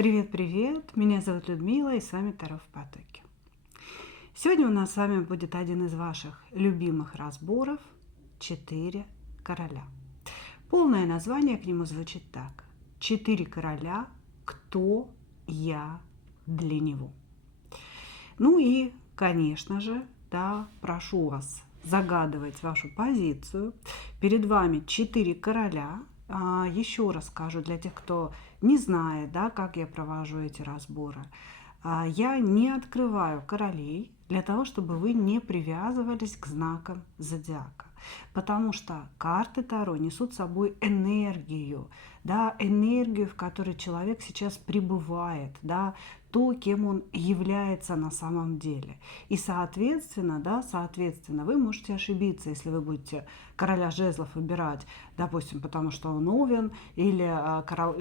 Привет-привет! Меня зовут Людмила, и с вами Таро в потоке. Сегодня у нас с вами будет один из ваших любимых разборов «Четыре короля». Полное название к нему звучит так: «Четыре короля. Кто я для него?». Ну и, конечно же, да, прошу вас загадывать вашу позицию. Перед вами 4 короля. Еще раз скажу для тех, кто не знает, да, как я провожу эти разборы. Я не открываю королей для того, чтобы вы не привязывались к знакам зодиака. Потому что карты Таро несут с собой энергию, да, энергию, в которой человек сейчас пребывает, да, то, кем он является на самом деле. И соответственно, вы можете ошибиться, если вы будете короля жезлов выбирать, допустим, потому что он Овен, или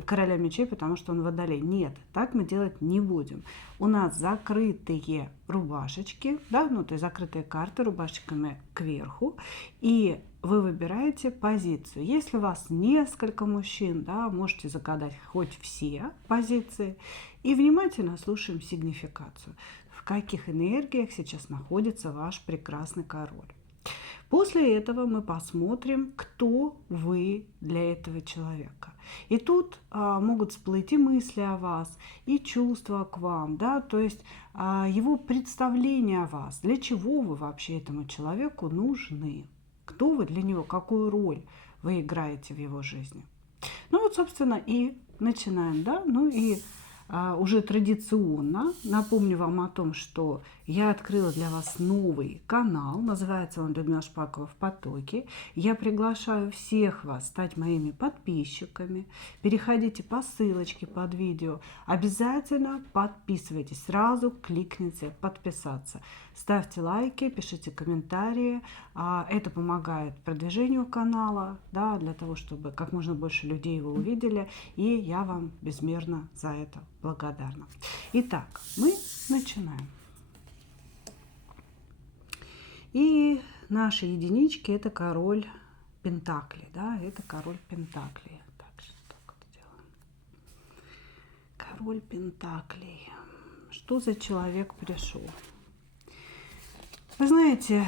короля мечей, потому что он Водолей. Нет, так мы делать не будем. У нас закрытые рубашечки, да, то есть закрытые карты рубашечками кверху, и вы выбираете позицию. Если у вас несколько мужчин, да, можете загадать хоть все позиции, и внимательно слушаем сигнификацию, в каких энергиях сейчас находится ваш прекрасный король. После этого мы посмотрим, кто вы для этого человека. И тут могут всплыть и мысли о вас, и чувства к вам, да, то есть его представление о вас, для чего вы вообще этому человеку нужны, кто вы для него, какую роль вы играете в его жизни. Ну вот, собственно, и начинаем, да, уже традиционно напомню вам о том, что я открыла для вас новый канал, называется он «Людмила Шпакова в потоке». Я приглашаю всех вас стать моими подписчиками. Переходите по ссылочке под видео. Обязательно подписывайтесь, сразу кликните «Подписаться». Ставьте лайки, пишите комментарии. Это помогает продвижению канала, да, для того, чтобы как можно больше людей его увидели. И я вам безмерно за это благодарна. Итак, мы начинаем. И наши единички — это король Пентаклей, да, это король Пентаклей. Так, так вот сделаем. Король Пентаклей. Что за человек пришел? Вы знаете,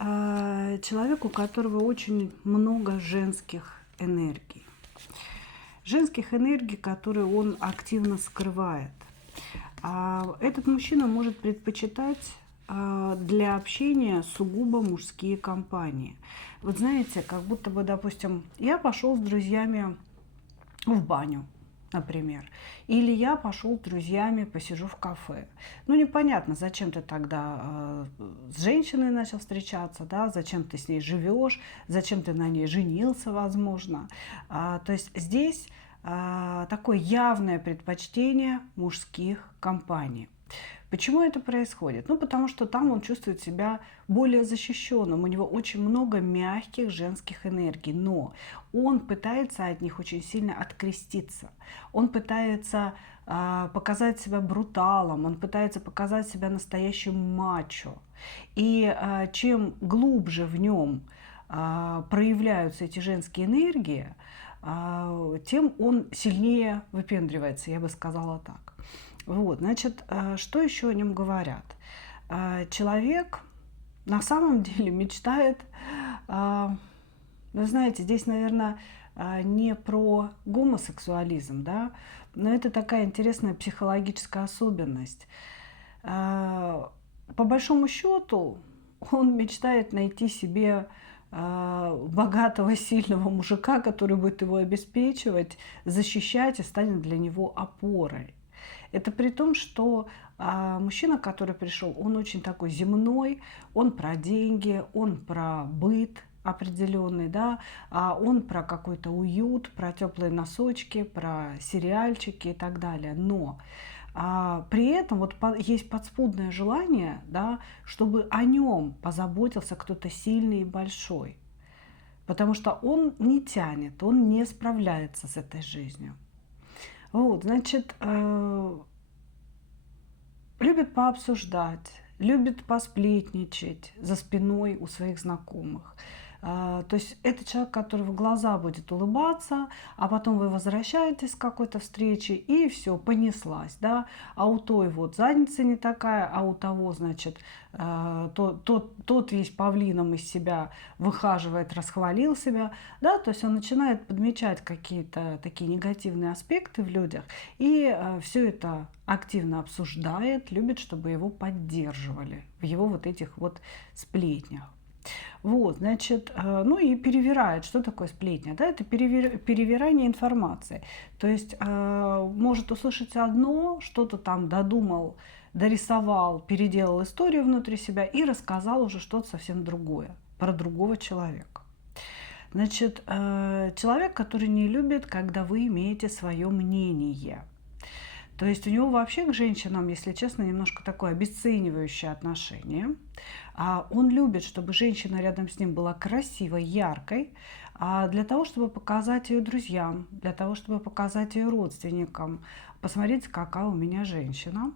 человек, у которого очень много женских энергий. Женских энергий, которые он активно скрывает. Этот мужчина может предпочитать для общения сугубо мужские компании. Вот знаете, как будто бы, допустим, я пошел с друзьями в баню, например, или я пошел с друзьями, посижу в кафе. Ну, непонятно, зачем ты тогда с женщиной начал встречаться, да, зачем ты с ней живешь, зачем ты на ней женился, возможно. То есть здесь такое явное предпочтение мужских компаний. Почему это происходит? Ну, потому что там он чувствует себя более защищенным. У него очень много мягких женских энергий, но он пытается от них очень сильно откреститься. Он пытается показать себя бруталом, он пытается показать себя настоящим мачо. И чем глубже в нем проявляются эти женские энергии, тем он сильнее выпендривается, я бы сказала так. Вот, значит, что еще о нем говорят? Человек на самом деле мечтает, вы знаете, здесь, наверное, не про гомосексуализм, да, но это такая интересная психологическая особенность. По большому счету, он мечтает найти себе богатого, сильного мужика, который будет его обеспечивать, защищать и станет для него опорой. Это при том, что мужчина, который пришел, он очень такой земной, он про деньги, он про быт определенный, да, он про какой-то уют, про теплые носочки, про сериальчики и так далее. Но при этом вот есть подспудное желание, да, чтобы о нем позаботился кто-то сильный и большой. Потому что он не тянет, он не справляется с этой жизнью. Вот, значит, любит пообсуждать, любит посплетничать за спиной у своих знакомых. То есть это человек, который в глаза будет улыбаться, а потом вы возвращаетесь с какой-то встречи, и все, понеслась, да. А у той вот задница не такая, а у того, значит, тот весь павлином из себя выхаживает, расхвалил себя, да, то есть он начинает подмечать какие-то такие негативные аспекты в людях, и все это активно обсуждает, любит, чтобы его поддерживали в его вот этих вот сплетнях. Вот, значит, ну и перевирает. Что такое сплетня? Да, это перевирание информации. То есть может услышать одно, что-то там додумал, дорисовал, переделал историю внутри себя и рассказал уже что-то совсем другое про другого человека. Значит, человек, который не любит, когда вы имеете свое мнение. То есть у него вообще к женщинам, если честно, немножко такое обесценивающее отношение. Он любит, чтобы женщина рядом с ним была красивой, яркой, для того, чтобы показать ее друзьям, для того, чтобы показать ее родственникам. Посмотрите, какая у меня женщина.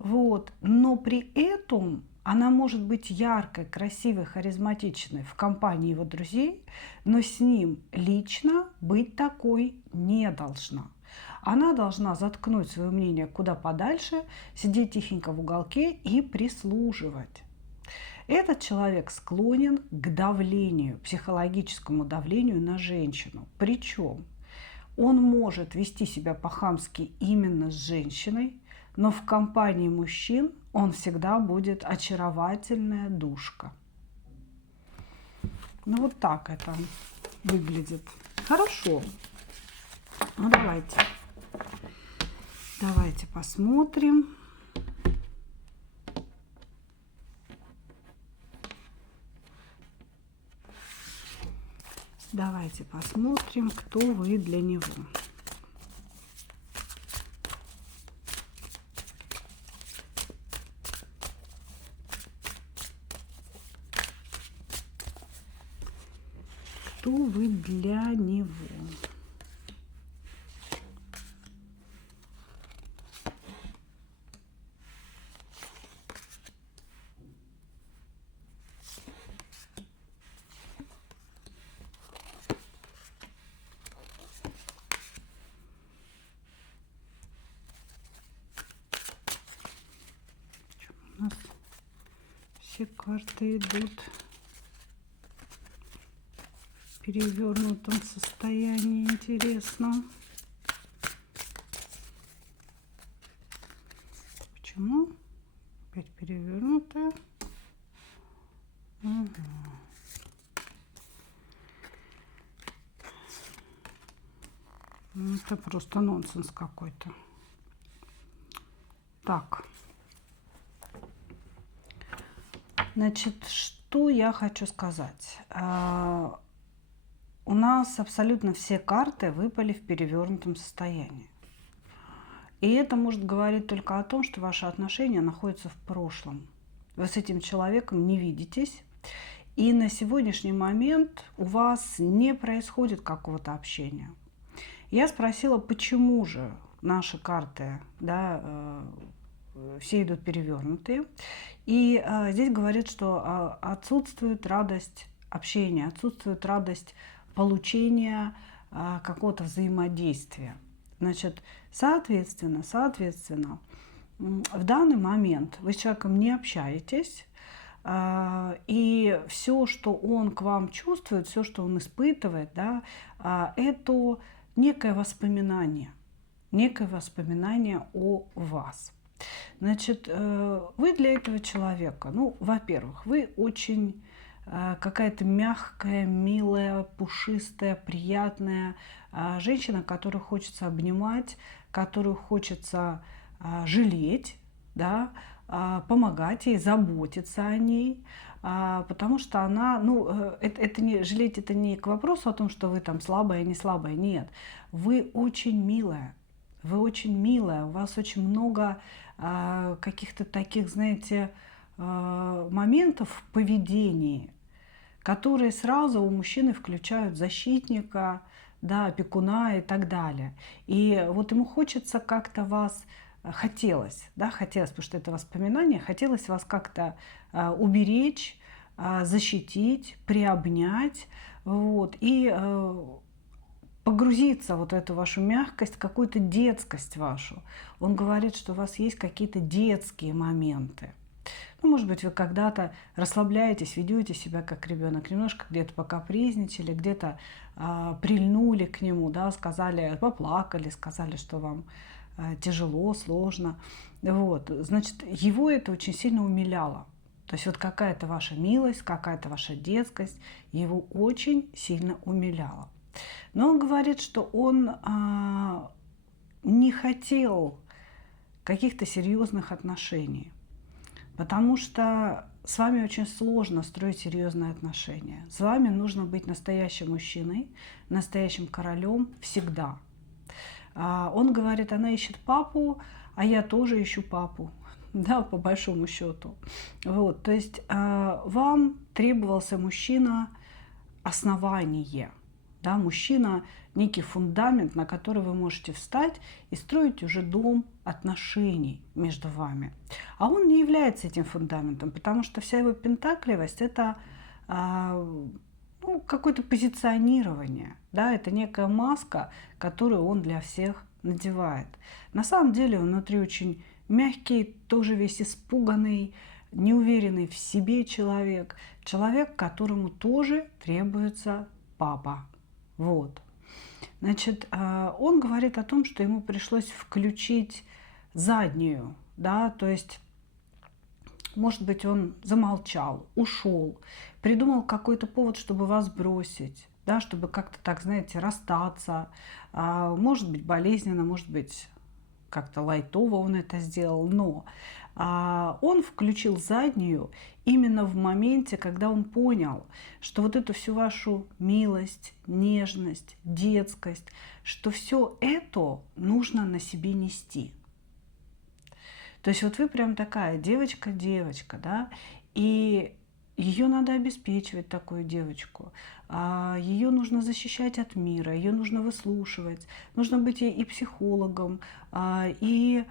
Вот. Но при этом она может быть яркой, красивой, харизматичной в компании его друзей, но с ним лично быть такой не должна. Она должна заткнуть свое мнение куда подальше, сидеть тихенько в уголке и прислуживать. Этот человек склонен к давлению, психологическому давлению на женщину. Причем он может вести себя по-хамски именно с женщиной, но в компании мужчин он всегда будет очаровательная душка. Ну вот так это выглядит. Хорошо. Ну давайте. Давайте посмотрим. Давайте посмотрим, кто вы для него. Кто вы для него? У нас все карты идут в перевернутом состоянии. Интересно. Почему? Опять перевернутая. Угу. Это просто нонсенс какой-то. Так. Значит, что я хочу сказать? У нас абсолютно все карты выпали в перевернутом состоянии. И это может говорить только о том, что ваши отношения находятся в прошлом. Вы с этим человеком не видитесь. И на сегодняшний момент у вас не происходит какого-то общения. Я спросила, почему же наши карты, да, все идут перевернутые. И здесь говорит, что отсутствует радость общения, отсутствует радость получения какого-то взаимодействия. Значит, соответственно, в данный момент вы с человеком не общаетесь, и все, что он к вам чувствует, все, что он испытывает, да, это некое воспоминание о вас. Значит, вы для этого человека, ну, во-первых, вы очень какая-то мягкая, милая, пушистая, приятная женщина, которую хочется обнимать, которую хочется жалеть, да, помогать ей, заботиться о ней, потому что она, ну, это не, жалеть это не к вопросу о том, что вы там слабая, не слабая, нет. Вы очень милая, у вас очень много каких-то таких, знаете, моментов в поведении, которые сразу у мужчины включают защитника, да, опекуна и так далее. И вот ему хочется как-то вас, хотелось, потому что это воспоминание, хотелось вас как-то уберечь, защитить, приобнять, вот, и погрузиться вот в эту вашу мягкость, какую-то детскость вашу. Он говорит, что у вас есть какие-то детские моменты. Ну, может быть, вы когда-то расслабляетесь, ведете себя как ребенок, немножко где-то покапризничали, где-то прильнули к нему, да, сказали, поплакали, сказали, что вам тяжело, сложно. Вот. Значит, его это очень сильно умиляло. То есть вот какая-то ваша милость, какая-то ваша детскость его очень сильно умиляла. Но он говорит, что он не хотел каких-то серьезных отношений, потому что с вами очень сложно строить серьезные отношения. С вами нужно быть настоящим мужчиной, настоящим королем всегда. Он говорит, она ищет папу, а я тоже ищу папу, да, по большому счету. Вот, то есть вам требовался мужчина основание, да, мужчина некий фундамент, на который вы можете встать и строить уже дом отношений между вами. А он не является этим фундаментом, потому что вся его пентакливость – это какое-то позиционирование, да, это некая маска, которую он для всех надевает. На самом деле он внутри очень мягкий, тоже весь испуганный, неуверенный в себе человек, человек, которому тоже требуется папа. Вот. Значит, он говорит о том, что ему пришлось включить заднюю, да, то есть, может быть, он замолчал, ушел, придумал какой-то повод, чтобы вас бросить, да, чтобы как-то так, знаете, расстаться, может быть, болезненно, может быть, как-то лайтово он это сделал, но он включил заднюю именно в моменте, когда он понял, что вот эту всю вашу милость, нежность, детскость, что все это нужно на себе нести. То есть вот вы прям такая девочка-девочка, да, и ее надо обеспечивать, такую девочку. Ее нужно защищать от мира, ее нужно выслушивать. Нужно быть и психологом, и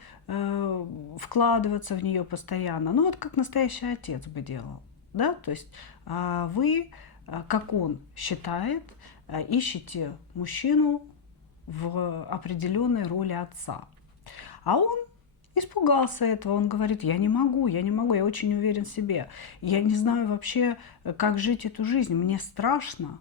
вкладываться в нее постоянно. Ну вот как настоящий отец бы делал. Да? То есть вы, как он считает, ищете мужчину в определенной роли отца. А он испугался этого, он говорит, я не могу, я очень уверен в себе, я не знаю вообще, как жить эту жизнь, мне страшно,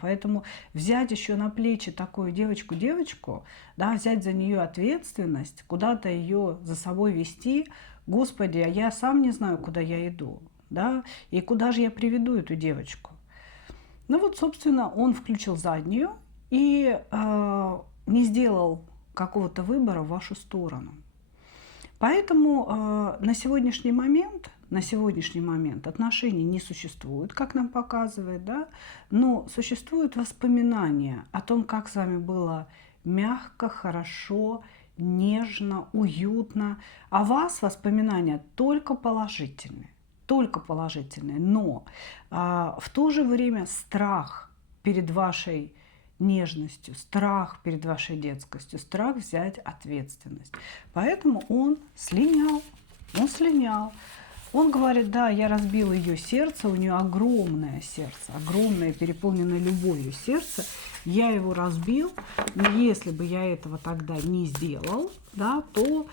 поэтому взять еще на плечи такую девочку, да, взять за нее ответственность, куда-то ее за собой вести, Господи, а я сам не знаю, куда я иду, да, и куда же я приведу эту девочку. Ну вот, собственно, он включил заднюю и не сделал какого-то выбора в вашу сторону. Поэтому на сегодняшний момент отношений не существует, как нам показывает, да? Но существуют воспоминания о том, как с вами было мягко, хорошо, нежно, уютно. А вас воспоминания только положительные, но в то же время страх перед вашей нежностью, страх перед вашей детскостью, страх взять ответственность. Поэтому он слинял. Он говорит, да, я разбил ее сердце, у нее огромное сердце, огромное, переполненное любовью сердце. Я его разбил, но если бы я этого тогда не сделал, да, то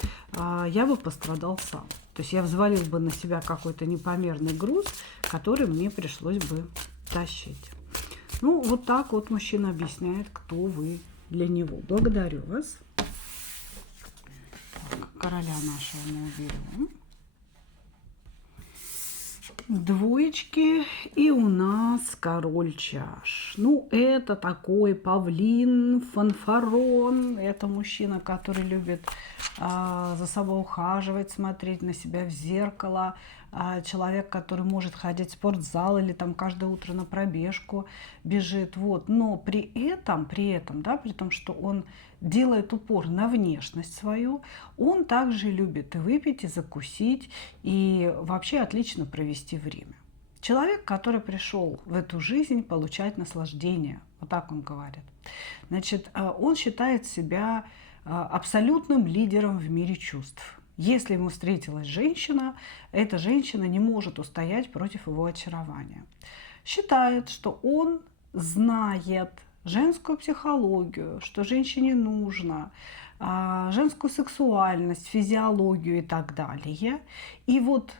я бы пострадал сам. То есть я взвалил бы на себя какой-то непомерный груз, который мне пришлось бы тащить. Ну, вот так вот мужчина объясняет, кто вы для него. Благодарю вас. Так, короля нашего мы уберем. Двоечки. И у нас король чаш. Ну, это такой павлин, фанфарон. Это мужчина, который любит за собой ухаживать, смотреть на себя в зеркало. Человек, который может ходить в спортзал или там каждое утро на пробежку бежит. Вот. Но при этом, да, при том, что он делает упор на внешность свою, он также любит и выпить, и закусить, и вообще отлично провести время. Человек, который пришел в эту жизнь получать наслаждение, вот так он говорит. Значит, он считает себя абсолютным лидером в мире чувств. Если ему встретилась женщина, эта женщина не может устоять против его очарования. Считает, что он знает женскую психологию, что женщине нужно, женскую сексуальность, физиологию и так далее. И вот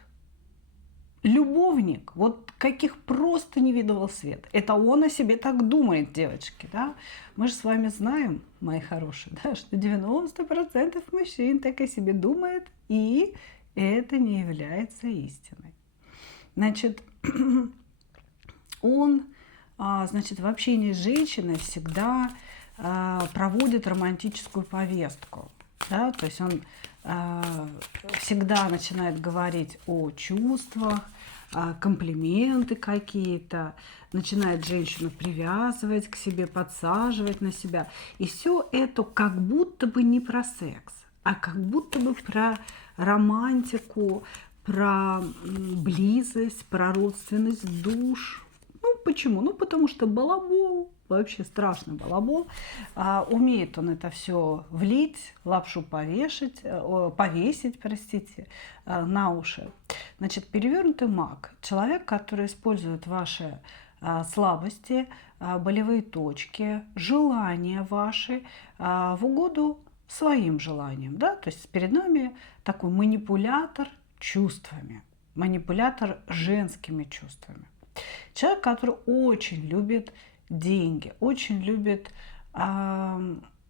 любовник, вот каких просто не видывал свет. Это он о себе так думает, девочки, да? Мы же с вами знаем, мои хорошие, да, что 90% мужчин так о себе думает, и это не является истиной. Значит, он, значит, в общении с женщиной всегда проводит романтическую повестку. Да? То есть он всегда начинает говорить о чувствах, комплименты какие-то, начинает женщину привязывать к себе, подсаживать на себя. И все это как будто бы не про секс, а как будто бы про романтику, про близость, про родственность душ. Ну, почему? Ну, потому что балабол, вообще страшный балабол. Умеет он это все влить, лапшу повесить, простите, на уши. Значит, перевернутый маг. Человек, который использует ваши слабости, болевые точки, желания ваши в угоду своим желаниям. Да? То есть перед нами такой манипулятор чувствами, манипулятор женскими чувствами. Человек, который очень любит деньги, очень любит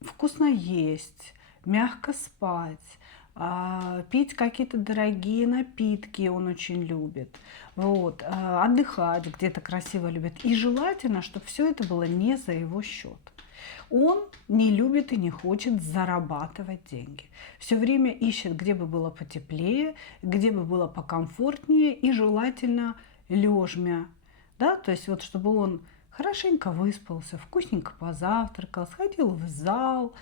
вкусно есть, мягко спать, пить какие-то дорогие напитки он очень любит, вот, отдыхать где-то красиво любит. И желательно, чтобы все это было не за его счет. Он не любит и не хочет зарабатывать деньги. Все время ищет, где бы было потеплее, где бы было покомфортнее и желательно лежмя. Да? То есть вот чтобы он хорошенько выспался, вкусненько позавтракал, сходил в зал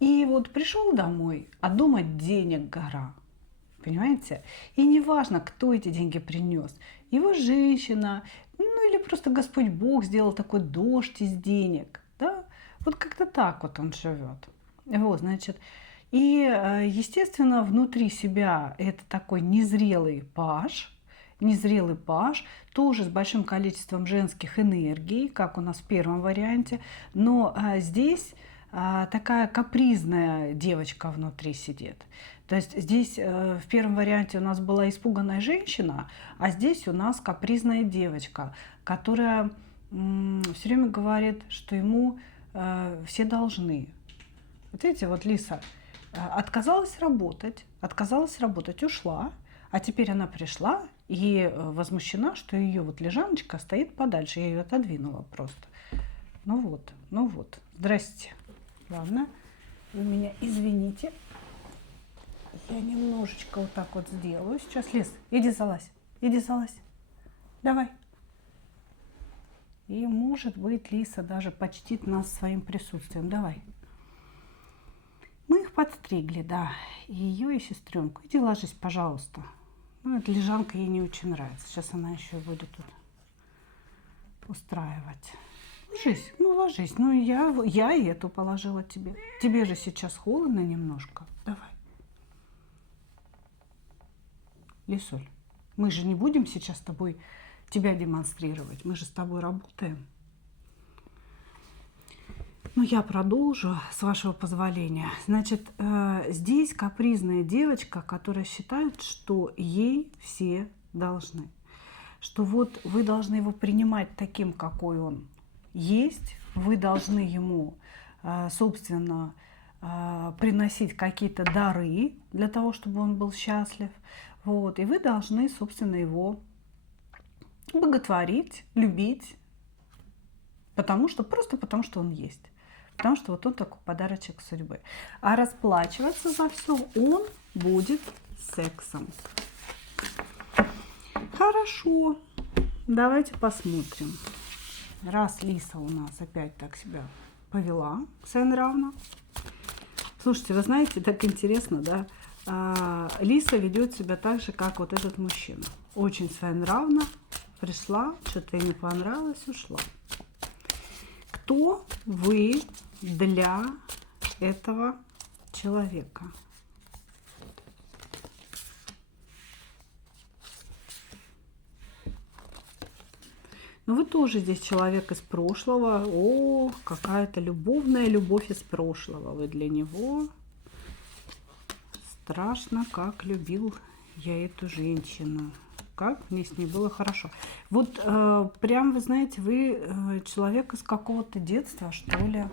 и вот пришел домой, а дома денег гора. Понимаете? И неважно, кто эти деньги принес. Его женщина, ну или просто Господь Бог сделал такой дождь из денег. Да? Вот как-то так вот он живет. Вот, значит, и, естественно, внутри себя это такой незрелый паж, тоже с большим количеством женских энергий, как у нас в первом варианте, но здесь такая капризная девочка внутри сидит. То есть здесь в первом варианте у нас была испуганная женщина, а здесь у нас капризная девочка, которая все время говорит, что ему все должны. Вот видите, вот Лиса отказалась работать, ушла, а теперь она пришла и возмущена, что ее вот лежаночка стоит подальше. Я ее отодвинула просто. Ну вот. Здрасте. Ладно, вы меня извините. Я немножечко вот так вот сделаю. Сейчас, Лиз, иди залазь. Давай. И, может быть, Лиса даже почтит нас своим присутствием. Давай. Мы их подстригли, да. И ее, и сестренку. Иди ложись, пожалуйста. Ну, эта лежанка ей не очень нравится. Сейчас она еще будет тут устраивать. Ложись. Ну, я и эту положила тебе. Тебе же сейчас холодно немножко. Давай. Лисуль, мы же не будем сейчас с тобой тебя демонстрировать. Мы же с тобой работаем. Ну, я продолжу, с вашего позволения. Значит, здесь капризная девочка, которая считает, что ей все должны. Что вот вы должны его принимать таким, какой он есть. Вы должны ему, собственно, приносить какие-то дары для того, чтобы он был счастлив. Вот. И вы должны, собственно, его боготворить, любить, просто потому что он есть. Потому что вот он такой подарочек судьбы. А расплачиваться за все он будет сексом. Хорошо. Давайте посмотрим. Раз Лиса у нас опять так себя повела своенравно. Слушайте, вы знаете, так интересно, да? Лиса ведет себя так же, как вот этот мужчина. Очень своенравно. Пришла, что-то ей не понравилось, ушла. Кто вы для этого человека? Но вы тоже здесь человек из прошлого. О, какая-то любовная любовь из прошлого. Вы для него. Страшно, как любил я эту женщину. Как мне с ней было хорошо. Вот прям, вы знаете, вы человек из какого-то детства, что ли.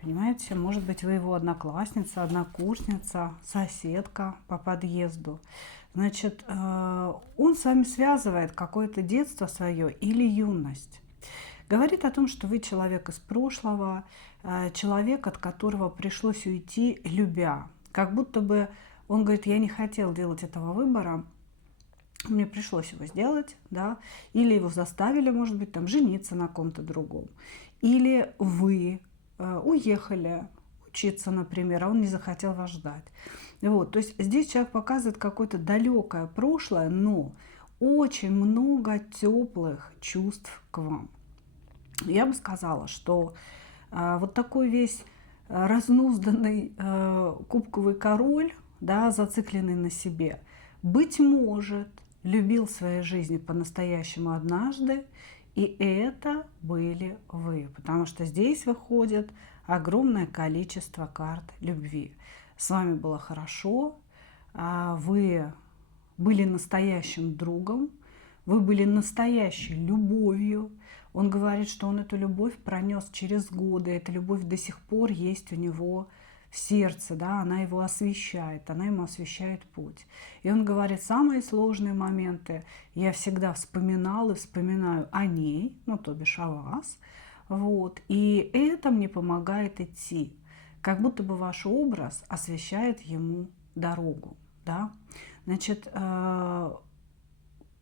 Понимаете, может быть, вы его одноклассница, однокурсница, соседка по подъезду. Значит, он с вами связывает какое-то детство свое или юность. Говорит о том, что вы человек из прошлого, человек, от которого пришлось уйти, любя. Как будто бы он говорит, я не хотел делать этого выбора, мне пришлось его сделать, да, или его заставили, может быть, там, жениться на ком-то другом. Или вы уехали учиться, например, а он не захотел вас ждать. Вот, то есть здесь человек показывает какое-то далекое прошлое, но очень много теплых чувств к вам. Я бы сказала, что вот такой весь разнузданный кубковый король, да, зацикленный на себе, быть может, любил в своей жизни по-настоящему однажды, и это были вы, потому что здесь выходит огромное количество карт любви. С вами было хорошо, вы были настоящим другом, вы были настоящей любовью. Он говорит, что он эту любовь пронес через годы, эта любовь до сих пор есть у него в сердце, да, она его освещает, она ему освещает путь. И он говорит, самые сложные моменты я всегда вспоминал и вспоминаю о ней, ну, то бишь о вас, вот, и это мне помогает идти, как будто бы ваш образ освещает ему дорогу, да. Значит,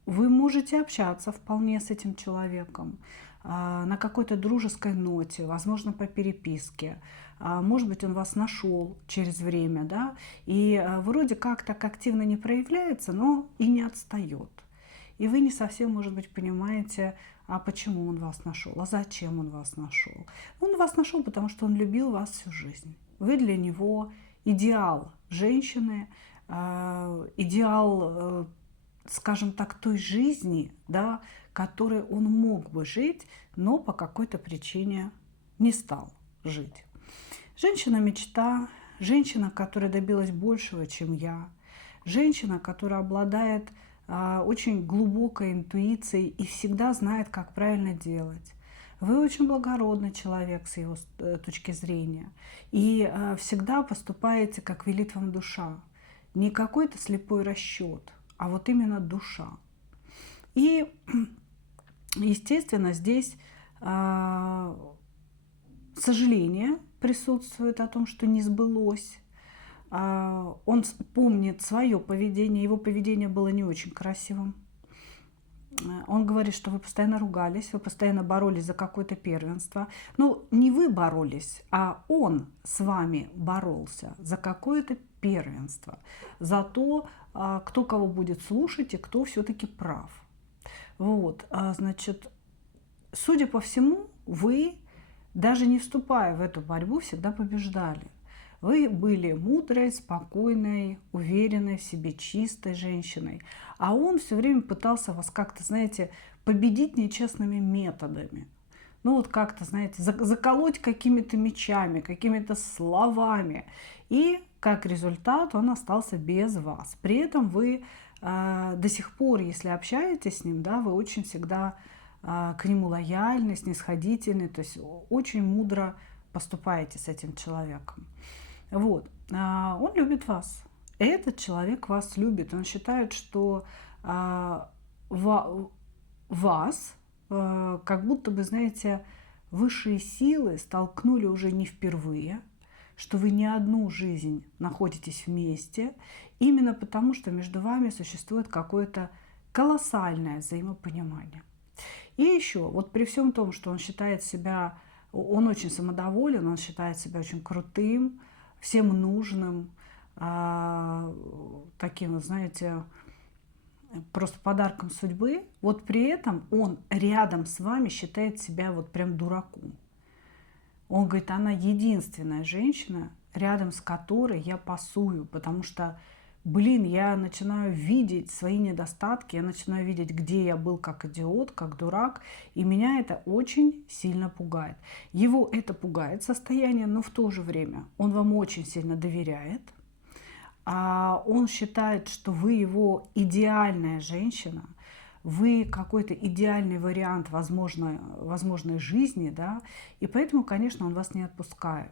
вы можете общаться вполне с этим человеком на какой-то дружеской ноте, возможно, по переписке. Может быть, он вас нашел через время, да, и вроде как так активно не проявляется, но и не отстает. И вы не совсем, может быть, понимаете, а почему он вас нашел, а зачем он вас нашел. Он вас нашел, потому что он любил вас всю жизнь. Вы для него идеал женщины, идеал, скажем так, той жизни, да, которой он мог бы жить, но по какой-то причине не стал жить. Женщина-мечта, женщина, которая добилась большего, чем я, женщина, которая обладает очень глубокой интуицией и всегда знает, как правильно делать. Вы очень благородный человек с его точки зрения и всегда поступаете, как велит вам душа. Не какой-то слепой расчет, а вот именно душа. И, естественно, здесь сожаление присутствует о том, что не сбылось. Он помнит свое поведение, его поведение было не очень красивым. Он говорит, что вы постоянно ругались, вы постоянно боролись за какое-то первенство. Ну, не вы боролись, а он с вами боролся за какое-то первенство, за то, кто кого будет слушать и кто все-таки прав. Вот, значит, судя по всему, вы, даже не вступая в эту борьбу, всегда побеждали. Вы были мудрой, спокойной, уверенной в себе, чистой женщиной. А он все время пытался вас как-то, знаете, победить нечестными методами. Ну вот как-то, знаете, заколоть какими-то мечами, какими-то словами. И как результат он остался без вас. При этом вы до сих пор, если общаетесь с ним, да, вы очень всегда к нему лояльны, снисходительны, то есть очень мудро поступаете с этим человеком. Вот. Он любит вас. Этот человек вас любит. Он считает, что вас, как будто бы, знаете, высшие силы столкнули уже не впервые, что вы не одну жизнь находитесь вместе, именно потому, что между вами существует какое-то колоссальное взаимопонимание. И еще, вот при всем том, что он считает себя, он очень самодоволен, он считает себя очень крутым, всем нужным, таким, знаете, просто подарком судьбы, вот при этом он рядом с вами считает себя вот прям дураком. Он говорит, она единственная женщина, рядом с которой я пасую, потому что блин, я начинаю видеть свои недостатки, я начинаю видеть, где я был как идиот, как дурак, и меня это очень сильно пугает. Его это пугает состояние, но в то же время он вам очень сильно доверяет, он считает, что вы его идеальная женщина, вы какой-то идеальный вариант возможной жизни, да, и поэтому, конечно, он вас не отпускает.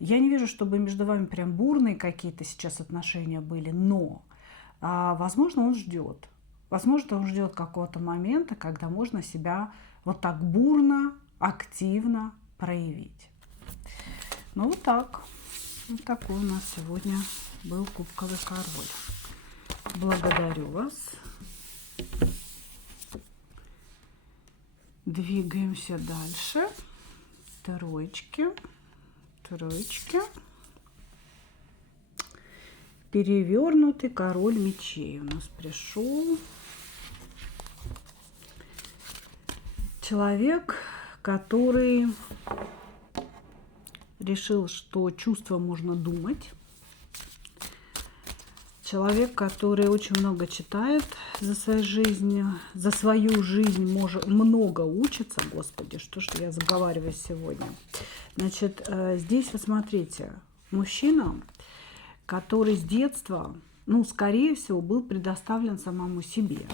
Я не вижу, чтобы между вами прям бурные какие-то сейчас отношения были, но, возможно, он ждет. Возможно, он ждет какого-то момента, когда можно себя вот так бурно, активно проявить. Ну вот так. Вот такой у нас сегодня был кубковый король. Благодарю вас. Двигаемся дальше. Троечки. Троечки. Перевернутый король мечей у нас пришел. Человек, который решил, что чувства можно думать. Человек, который очень много читает за свою жизнь, много учится. Господи, что ж я заговариваюсь сегодня. Значит, здесь вы смотрите, мужчина, который с детства, скорее всего, был предоставлен самому себе,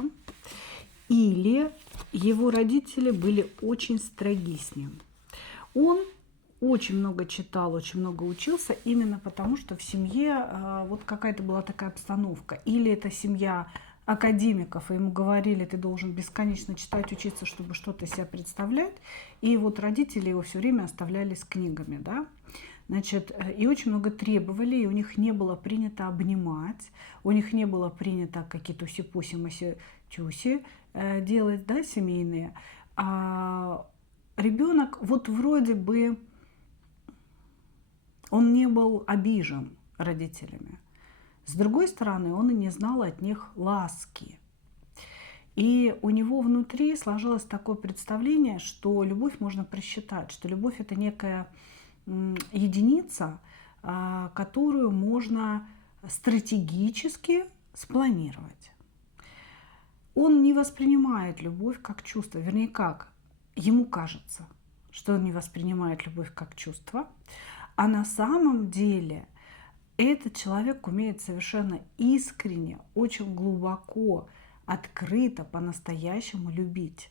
или его родители были очень строги с ним. Он очень много читал, очень много учился, именно потому, что в семье вот какая-то была такая обстановка. Или это семья академиков, и ему говорили, ты должен бесконечно читать, учиться, чтобы что-то себя представлять. И вот родители его все время оставляли с книгами, да. Значит, и очень много требовали, и у них не было принято обнимать, у них не было принято какие-то уси-пуси, маси-тюси делать, да, семейные. А ребенок вот вроде бы он не был обижен родителями. С другой стороны, он и не знал от них ласки. И у него внутри сложилось такое представление, что любовь можно просчитать, что любовь – это некая единица, которую можно стратегически спланировать. Он не воспринимает любовь как чувство, вернее, как ему кажется, что он не воспринимает любовь как чувство, а на самом деле этот человек умеет совершенно искренне, очень глубоко, открыто, по-настоящему любить.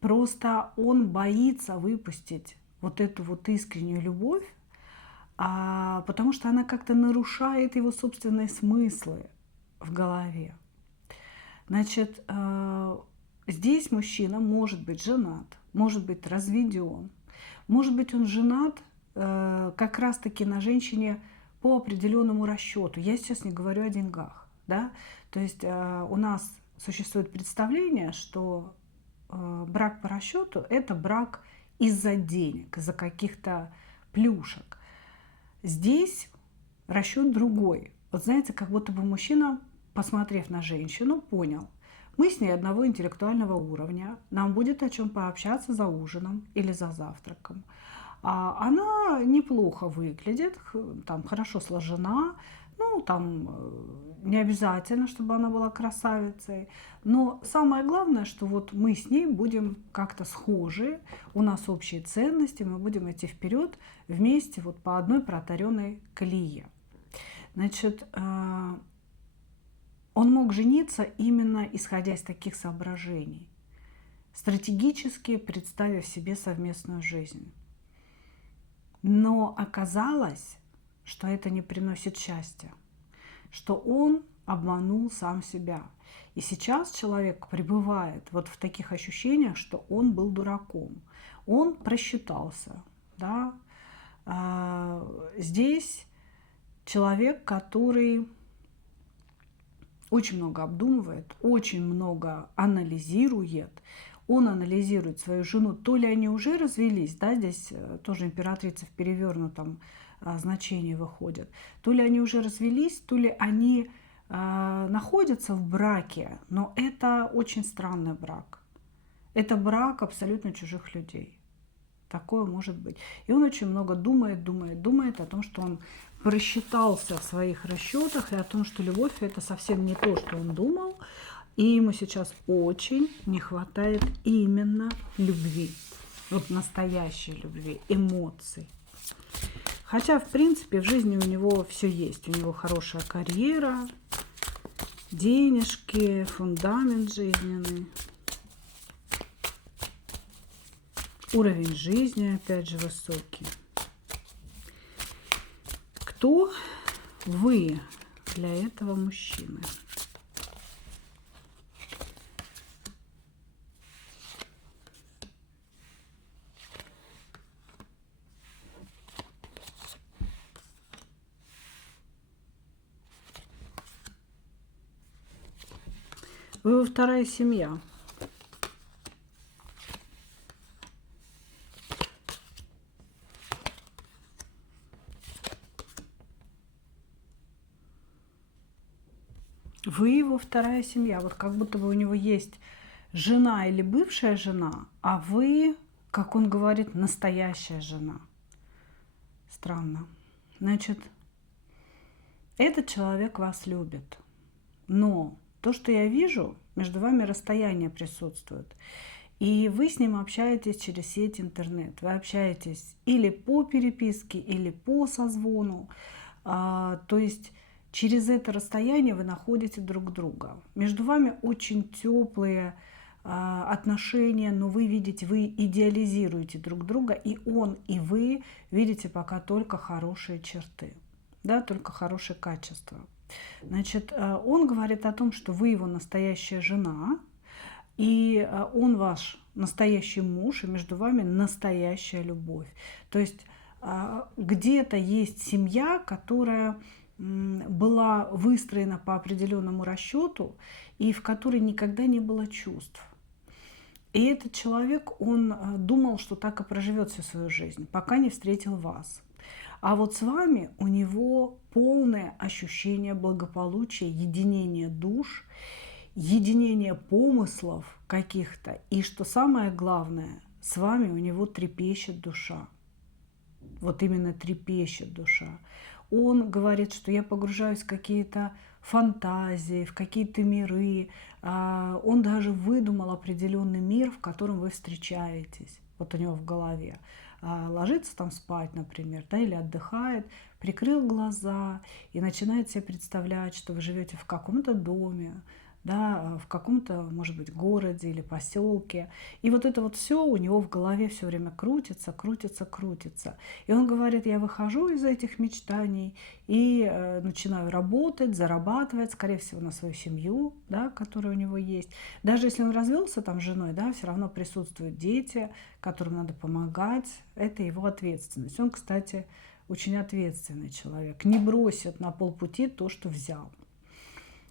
Просто он боится выпустить вот эту вот искреннюю любовь, потому что она как-то нарушает его собственные смыслы в голове. Значит, здесь мужчина может быть женат, может быть разведен, может быть он женат как раз-таки на женщине по определенному расчету. Я сейчас не говорю о деньгах, да? То есть у нас существует представление, что брак по расчету – это брак из-за денег, из-за каких-то плюшек. Здесь расчет другой. Вот знаете, как будто бы мужчина, посмотрев на женщину, понял, мы с ней одного интеллектуального уровня, нам будет о чем пообщаться за ужином или за завтраком. Она неплохо выглядит, там хорошо сложена, не обязательно, чтобы она была красавицей, но самое главное, что вот мы с ней будем как-то схожи, у нас общие ценности, мы будем идти вперед вместе вот по одной протаренной колее. Значит, он мог жениться именно исходя из таких соображений, стратегически представив себе совместную жизнь. Но оказалось, что это не приносит счастья, что он обманул сам себя. И сейчас человек пребывает вот в таких ощущениях, что он был дураком. Он просчитался. Да? Здесь человек, который очень много обдумывает, очень много анализирует. Он анализирует свою жену, то ли они уже развелись, да, здесь тоже императрица в перевернутом значении выходит, то ли они уже развелись, то ли они находятся в браке, но это очень странный брак. Это брак абсолютно чужих людей. Такое может быть. И он очень много думает о том, что он просчитался в своих расчетах и о том, что любовь это совсем не то, что он думал, и ему сейчас очень не хватает именно любви, вот настоящей любви, эмоций. Хотя, в принципе, в жизни у него все есть. У него хорошая карьера, денежки, фундамент жизненный, уровень жизни, опять же, высокий. Кто вы для этого мужчины? Вы его вторая семья. Вы его вторая семья. Вот как будто бы у него есть жена или бывшая жена, а вы, как он говорит, настоящая жена. Странно. Значит, этот человек вас любит. Но то, что я вижу, между вами расстояние присутствует. И вы с ним общаетесь через сеть интернет. Вы общаетесь или по переписке, или по созвону. То есть через это расстояние вы находите друг друга. Между вами очень теплые отношения, но вы видите, вы идеализируете друг друга, и он, и вы видите пока только хорошие черты, да, только хорошие качества. Значит, он говорит о том, что вы его настоящая жена, и он ваш настоящий муж, и между вами настоящая любовь. То есть где-то есть семья, которая была выстроена по определенному расчету, и в которой никогда не было чувств. И этот человек, он думал, что так и проживет всю свою жизнь, пока не встретил вас. А вот с вами у него полное ощущение благополучия, единения душ, единения помыслов каких-то. И что самое главное, с вами у него трепещет душа. Вот именно трепещет душа. Он говорит, что я погружаюсь в какие-то фантазии, в какие-то миры. Он даже выдумал определенный мир, в котором вы встречаетесь. Вот у него в голове. Ложится там спать, например, да, или отдыхает, прикрыл глаза и начинает себе представлять, что вы живете в каком-то доме, да, в каком-то, может быть, городе или поселке. И вот это вот все у него в голове все время крутится, крутится, крутится. И он говорит, я выхожу из этих мечтаний и начинаю работать, зарабатывать, скорее всего, на свою семью, да, которая у него есть. Даже если он развелся там с женой, да, все равно присутствуют дети, которым надо помогать. Это его ответственность. Он, кстати, очень ответственный человек. Не бросит на полпути то, что взял.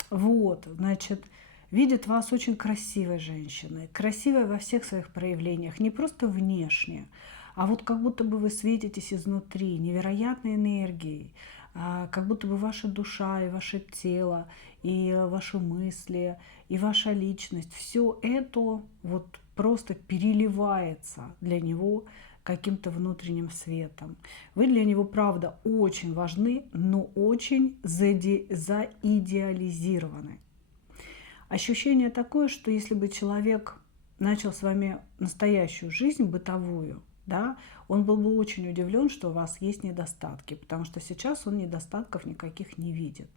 Вот, значит, видит вас очень красивой женщиной, красивой во всех своих проявлениях, не просто внешне, а вот как будто бы вы светитесь изнутри, невероятной энергией, как будто бы ваша душа и ваше тело, и ваши мысли, и ваша личность, все это вот просто переливается для него каким-то внутренним светом. Вы для него, правда, очень важны, но очень заидеализированы. Ощущение такое, что если бы человек начал с вами настоящую жизнь, бытовую, да, он был бы очень удивлен, что у вас есть недостатки, потому что сейчас он недостатков никаких не видит.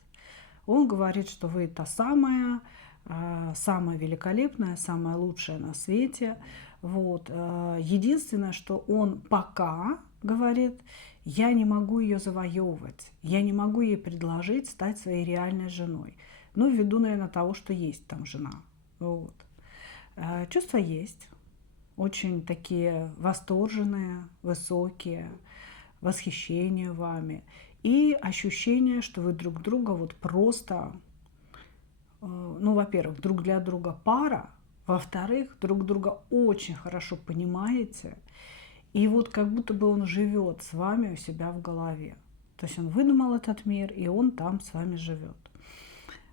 Он говорит, что вы та самая великолепная, самая лучшая на свете. Вот. Единственное, что он пока говорит, я не могу ее завоевывать, я не могу ей предложить стать своей реальной женой. Ну, ввиду, наверное, того, что есть там жена. Вот. Чувства есть, очень такие восторженные, высокие, восхищение вами. И ощущение, что вы друг друга вот просто, ну, во-первых, друг для друга пара, во-вторых, друг друга очень хорошо понимаете, и вот как будто бы он живет с вами у себя в голове. То есть он выдумал этот мир, и он там с вами живет.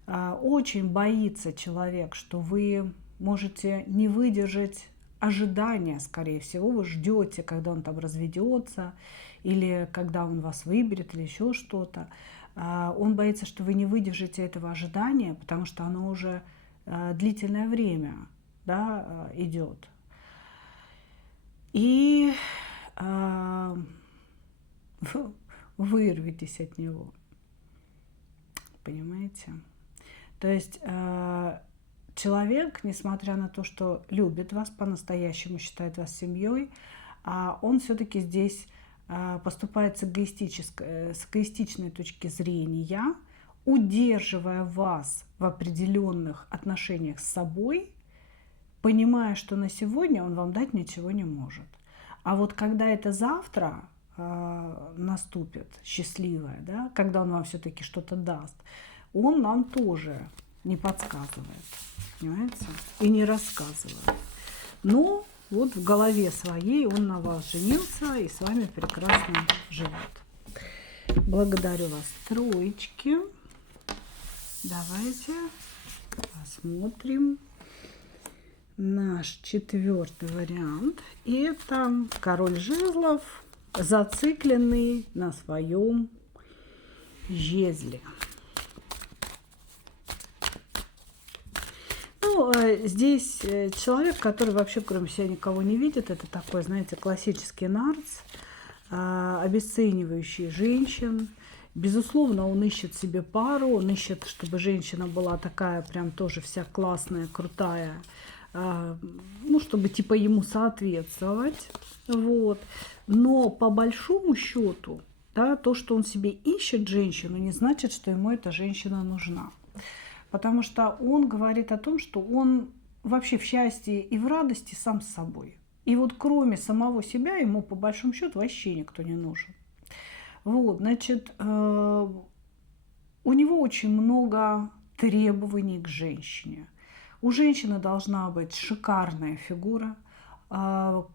Очень боится человек, что вы можете не выдержать ожидания, скорее всего, вы ждете, когда он там разведется, или когда он вас выберет, или еще что-то. Он боится, что вы не выдержите этого ожидания, потому что оно уже длительное время, да, идет. И вырветесь от него. Понимаете? То есть человек, несмотря на то, что любит вас, по-настоящему считает вас семьей, он все-таки здесь поступает с эгоистичной точки зрения, удерживая вас в определенных отношениях с собой, понимая, что на сегодня он вам дать ничего не может. А вот когда это завтра наступит, счастливое, да, когда он вам все-таки что-то даст, он нам тоже не подсказывает, понимаете, и не рассказывает. Но вот в голове своей он на вас женился и с вами прекрасно живет. Благодарю вас, троечки. Давайте посмотрим наш 4-й вариант. И это король жезлов, зацикленный на своем жезле. Ну, здесь человек, который вообще кроме себя никого не видит, это такой, знаете, классический нарцисс, обесценивающий женщин. Безусловно, он ищет себе пару, он ищет, чтобы женщина была такая прям тоже вся классная, крутая, ну, чтобы типа ему соответствовать. Вот. Но по большому счету, да, то, что он себе ищет женщину, не значит, что ему эта женщина нужна. Потому что он говорит о том, что он вообще в счастье и в радости сам с собой. И вот кроме самого себя ему по большому счету вообще никто не нужен. Вот, значит, у него очень много требований к женщине. У женщины должна быть шикарная фигура,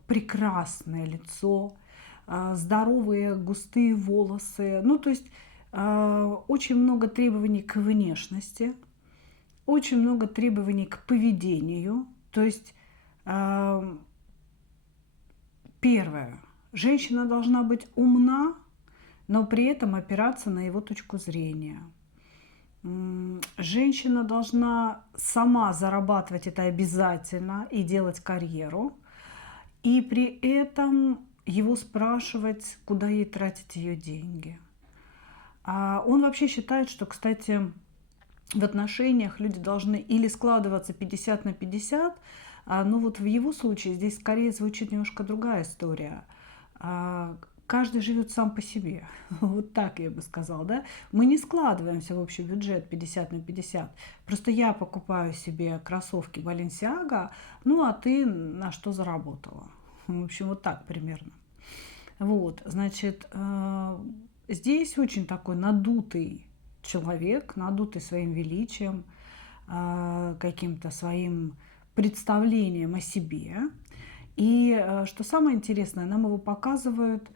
прекрасное лицо, здоровые густые волосы. Ну, то есть очень много требований к внешности, очень много требований к поведению. То есть первое, женщина должна быть умна, но при этом опираться на его точку зрения. Женщина должна сама зарабатывать, это обязательно, и делать карьеру. И при этом его спрашивать, куда ей тратить ее деньги. Он вообще считает, что, кстати, в отношениях люди должны или складываться 50 на 50, но вот в его случае здесь скорее звучит немножко другая история. Каждый живет сам по себе. Вот так я бы сказала, да? Мы не складываемся в общий бюджет 50 на 50. Просто я покупаю себе кроссовки Balenciaga, ну а ты на что заработала? В общем, вот так примерно. Вот, значит, здесь очень такой надутый человек, надутый своим величием, каким-то своим представлением о себе. И что самое интересное, нам его показывают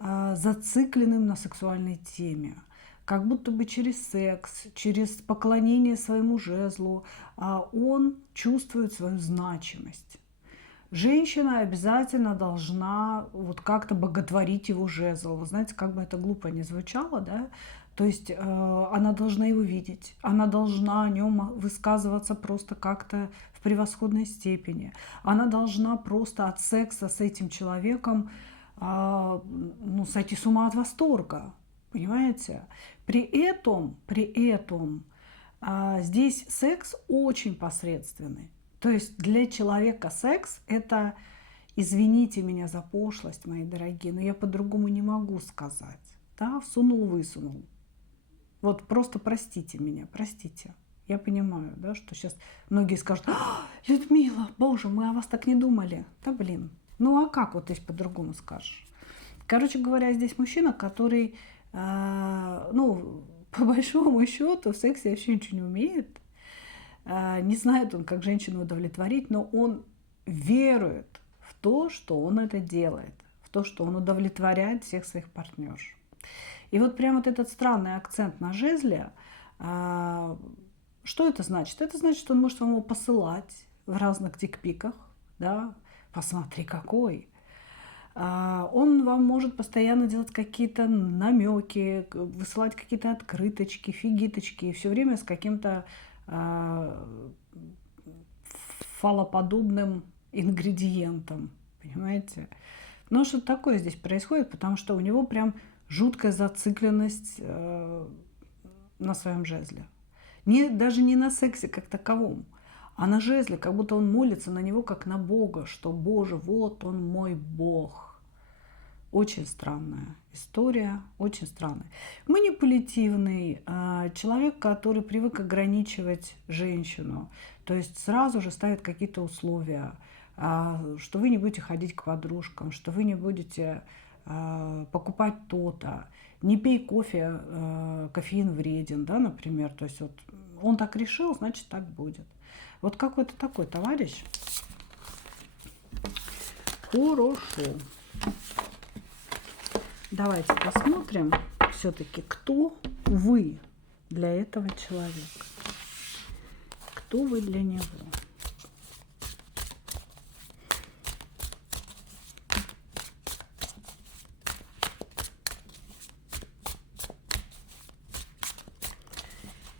зацикленным на сексуальной теме. Как будто бы через секс, через поклонение своему жезлу он чувствует свою значимость. Женщина обязательно должна вот как-то боготворить его жезл. Вы знаете, как бы это глупо ни звучало, да? То есть она должна его видеть, она должна о нем высказываться просто как-то в превосходной степени. Она должна просто от секса с этим человеком ну, сойти с ума от восторга, понимаете? При этом здесь секс очень посредственный. То есть для человека секс – это, извините меня за пошлость, мои дорогие, но я по-другому не могу сказать. Да, всунул-высунул. Вот просто простите меня, простите. Я понимаю, да, что сейчас многие скажут: Людмила, боже, мы о вас так не думали. Да блин, ну а как вот здесь по-другому скажешь? Короче говоря, здесь мужчина, который, ну, по большому счету в сексе вообще ничего не умеет. Не знает он, как женщину удовлетворить, но он верует в то, что он это делает, в то, что он удовлетворяет всех своих партнерш. И вот прям вот этот странный акцент на жезле, что это значит? Это значит, что он может вам его посылать в разных дикпиках, да, посмотри какой. Он вам может постоянно делать какие-то намеки, высылать какие-то открыточки, фигиточки, и все время с каким-то фалоподобным ингредиентом, понимаете? Но что такое здесь происходит, потому что у него прям жуткая зацикленность на своем жезле. Даже не на сексе как таковом, а на жезле, как будто он молится на него как на Бога, что «Боже, вот он мой Бог». Очень странная история, очень странная. Манипулятивный человек, который привык ограничивать женщину, то есть сразу же ставит какие-то условия, что вы не будете ходить к подружкам, что вы не будете покупать то-то, не пей кофе, кофеин вреден, да, например. То есть вот он так решил, значит так будет. Вот какой-то такой товарищ. Хорошо. Давайте посмотрим все-таки, кто вы для этого человека. Кто вы для него?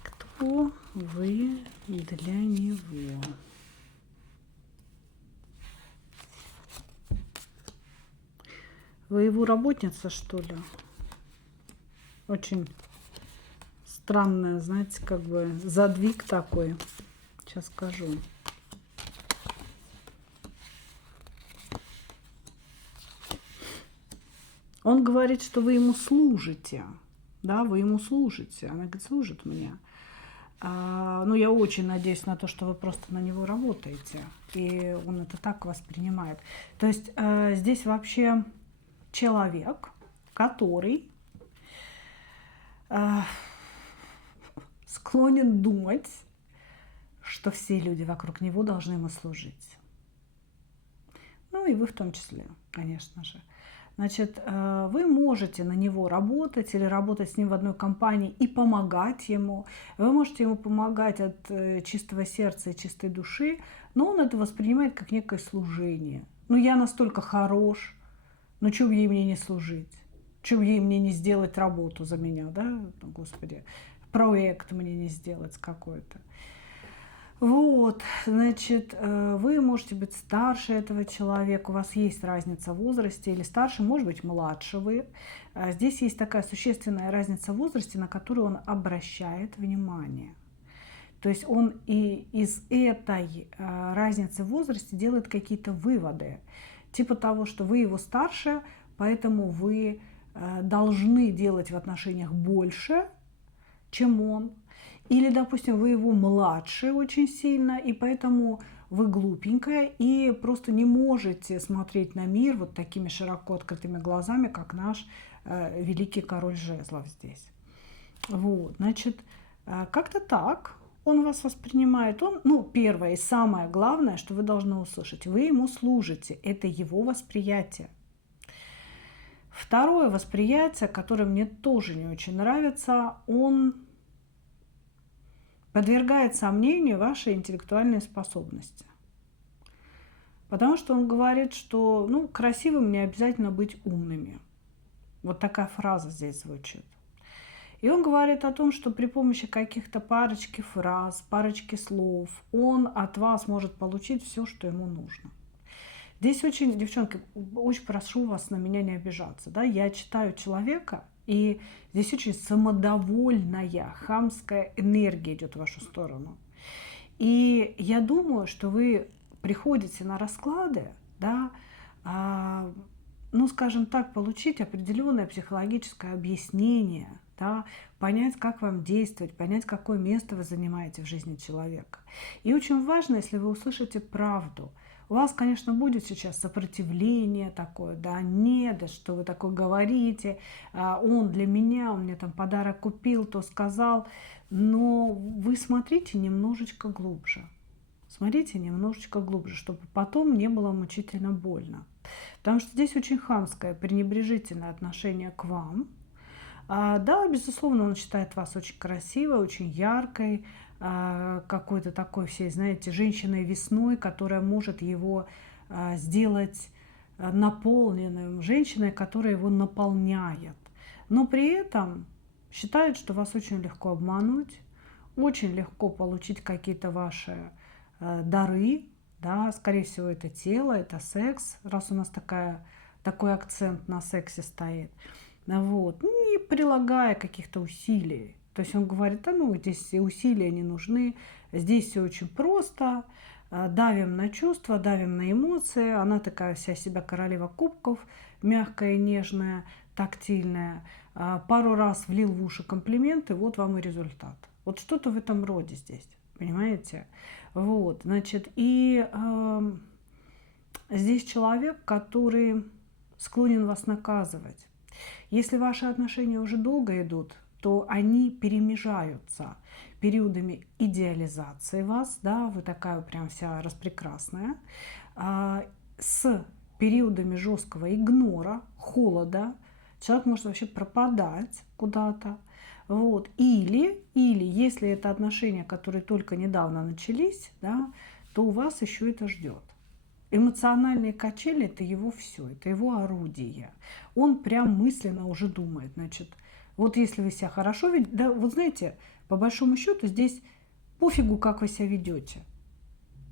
Кто вы для него? Вы его работница, что ли? Очень странная, знаете, как бы задвиг такой. Сейчас скажу. Он говорит, что вы ему служите. Да, вы ему служите. Она говорит, служит мне. Ну, я очень надеюсь на то, что вы просто на него работаете. И он это так воспринимает. То есть здесь вообще человек, который склонен думать, что все люди вокруг него должны ему служить. Ну и вы в том числе, конечно же. Значит, вы можете на него работать или работать с ним в одной компании и помогать ему. Вы можете ему помогать от чистого сердца и чистой души, но он это воспринимает как некое служение. Ну, я настолько хорош, ну, чего бы ей мне не служить? Чего бы ей мне не сделать работу за меня, да? Господи, проект мне не сделать какой-то. Вот, значит, вы можете быть старше этого человека, у вас есть разница в возрасте, или старше, может быть, младше вы. Здесь есть такая существенная разница в возрасте, на которую он обращает внимание. То есть он и из этой разницы в возрасте делает какие-то выводы. Типа того, что вы его старше, поэтому вы должны делать в отношениях больше, чем он. Или, допустим, вы его младше очень сильно, и поэтому вы глупенькая и просто не можете смотреть на мир вот такими широко открытыми глазами, как наш великий король жезлов здесь. Вот, значит, как-то так он вас воспринимает. Он, ну, первое и самое главное, что вы должны услышать, вы ему служите, это его восприятие. Второе восприятие, которое мне тоже не очень нравится, он подвергает сомнению ваши интеллектуальные способности. Потому что он говорит, что ну, красивым не обязательно быть умными. Вот такая фраза здесь звучит. И он говорит о том, что при помощи каких-то парочки фраз, парочки слов он от вас может получить все, что ему нужно. Здесь очень, девчонки, очень прошу вас на меня не обижаться. Да? Я читаю человека, и здесь очень самодовольная, хамская энергия идет в вашу сторону. И я думаю, что вы приходите на расклады, да, ну, скажем так, получить определенное психологическое объяснение, да, понять, как вам действовать, понять, какое место вы занимаете в жизни человека. И очень важно, если вы услышите правду. У вас, конечно, будет сейчас сопротивление такое, да, нет, да что вы такое говорите, он для меня, он мне там подарок купил, то сказал, но вы смотрите немножечко глубже. Смотрите немножечко глубже, чтобы потом не было мучительно больно. Потому что здесь очень хамское, пренебрежительное отношение к вам. Да, безусловно, он считает вас очень красивой, очень яркой, какой-то такой всей, знаете, женщиной весной, которая может его сделать наполненным, женщиной, которая его наполняет. Но при этом считает, что вас очень легко обмануть, очень легко получить какие-то ваши дары, да, скорее всего, это тело, это секс, раз у нас такой акцент на сексе стоит. Вот. Не прилагая каких-то усилий. То есть он говорит, здесь усилия не нужны, здесь все очень просто, давим на чувства, давим на эмоции. Она такая вся себя королева кубков, мягкая, нежная, тактильная. Пару раз влил в уши комплименты, вот вам и результат. Вот что-то в этом роде здесь, понимаете? Вот, значит, и здесь человек, который склонен вас наказывать. Если ваши отношения уже долго идут, то они перемежаются периодами идеализации вас, да, вы такая прям вся распрекрасная, с периодами жесткого игнора, холода. Человек может вообще пропадать куда-то. Вот. Или, если это отношения, которые только недавно начались, да, то у вас еще это ждет. Эмоциональные качели – это его все, это его орудие. Он прям мысленно уже думает, значит, вот если вы себя хорошо ведете, да, вот знаете, по большому счету здесь пофигу, как вы себя ведете.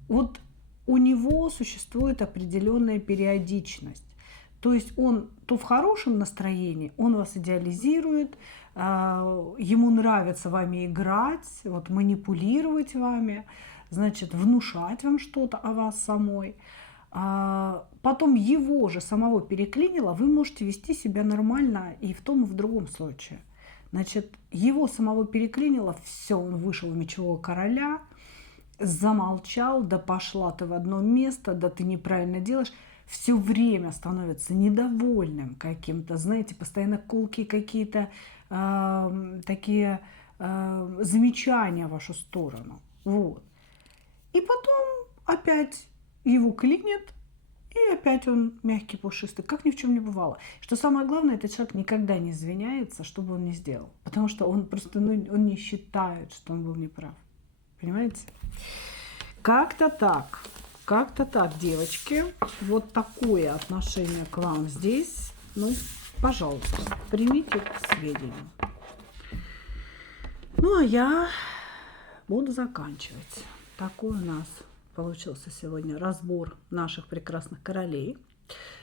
Вот у него существует определенная периодичность. То есть он то в хорошем настроении, он вас идеализирует, ему нравится вами играть, вот манипулировать вами, значит, внушать вам что-то о вас самой. Потом его же самого переклинило, вы можете вести себя нормально и в том, и в другом случае. Значит, его самого переклинило, все, он вышел в мечевого короля, замолчал, да пошла ты в одно место, да ты неправильно делаешь. Все время становится недовольным каким-то, знаете, постоянно колкие какие-то такие замечания в вашу сторону. Вот. И потом опять его клинит, и опять он мягкий, пушистый, как ни в чем не бывало. Что самое главное, этот человек никогда не извиняется, что бы он ни сделал. Потому что он просто он не считает, что он был неправ. Понимаете? Как-то так. Как-то так, девочки. Вот такое отношение к вам здесь. Ну, пожалуйста, примите к сведению. Ну, а я буду заканчивать. Такой у нас получился сегодня разбор наших прекрасных королей.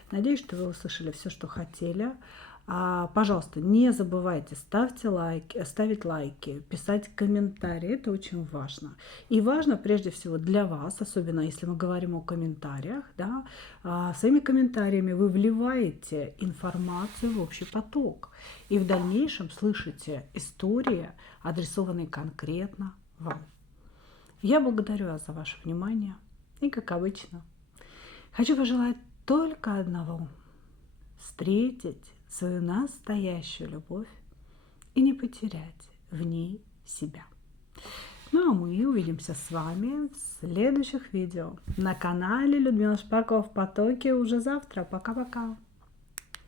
Надеюсь, что вы услышали все, что хотели. Пожалуйста, не забывайте ставить лайки, писать комментарии. Это очень важно. И важно прежде всего для вас, особенно если мы говорим о комментариях, да, своими комментариями вы вливаете информацию в общий поток. И в дальнейшем слышите истории, адресованные конкретно вам. Я благодарю вас за ваше внимание. И, как обычно, хочу пожелать только одного – встретить свою настоящую любовь и не потерять в ней себя. Ну а мы увидимся с вами в следующих видео на канале Людмила Шпакова в потоке уже завтра. Пока-пока.